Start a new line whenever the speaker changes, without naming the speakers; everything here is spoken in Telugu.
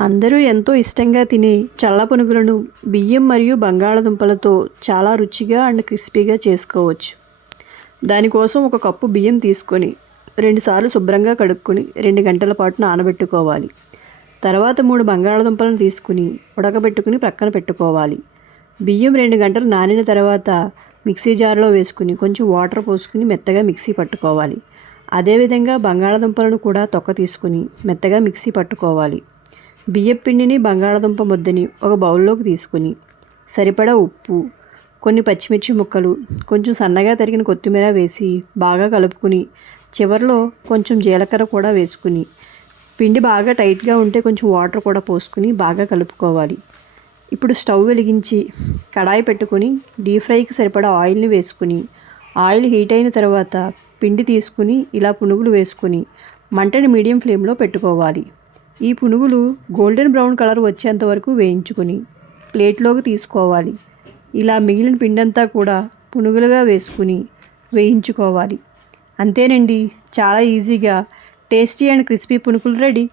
అందరూ ఎంతో ఇష్టంగా తినే చల్ల పునుగులను బియ్యం మరియు బంగాళదుంపలతో చాలా రుచిగా అండ్ క్రిస్పీగా చేసుకోవచ్చు. దానికోసం ఒక కప్పు బియ్యం తీసుకొని రెండుసార్లు శుభ్రంగా కడుక్కొని రెండు గంటల పాటు నానబెట్టుకోవాలి. తర్వాత మూడు బంగాళదుంపలను తీసుకుని ఉడకబెట్టుకుని ప్రక్కన పెట్టుకోవాలి. బియ్యం రెండు గంటలు నానిన తర్వాత మిక్సీ జార్లో వేసుకుని కొంచెం వాటర్ పోసుకుని మెత్తగా మిక్సీ పట్టుకోవాలి. అదేవిధంగా బంగాళదుంపలను కూడా తొక్క తీసుకుని మెత్తగా మిక్సీ పట్టుకోవాలి. బియ్యపిండిని బంగాళదుంప ముద్దని ఒక బౌల్లోకి తీసుకుని సరిపడా ఉప్పు కొన్ని పచ్చిమిర్చి ముక్కలు కొంచెం సన్నగా తరిగిన కొత్తిమీర వేసి బాగా కలుపుకుని చివరిలో కొంచెం జీలకర్ర కూడా వేసుకుని పిండి బాగా టైట్గా ఉంటే కొంచెం వాటర్ కూడా పోసుకుని బాగా కలుపుకోవాలి. ఇప్పుడు స్టవ్ వెలిగించి కడాయి పెట్టుకుని డీప్ ఫ్రైకి సరిపడా ఆయిల్ని వేసుకుని ఆయిల్ హీట్ అయిన తర్వాత పిండి తీసుకుని ఇలా పునుగులు వేసుకుని మంటని మీడియం ఫ్లేమ్లో పెట్టుకోవాలి. ఈ పునుగులు గోల్డెన్ బ్రౌన్ కలర్ వచ్చేంత వరకు వేయించుకుని ప్లేట్లోకి తీసుకోవాలి. ఇలా మిగిలిన పిండంతా కూడా పునుగులుగా వేసుకుని వేయించుకోవాలి. అంతేనండి చాలా ఈజీగా టేస్టీ అండ్ క్రిస్పీ పునుగులు రెడీ.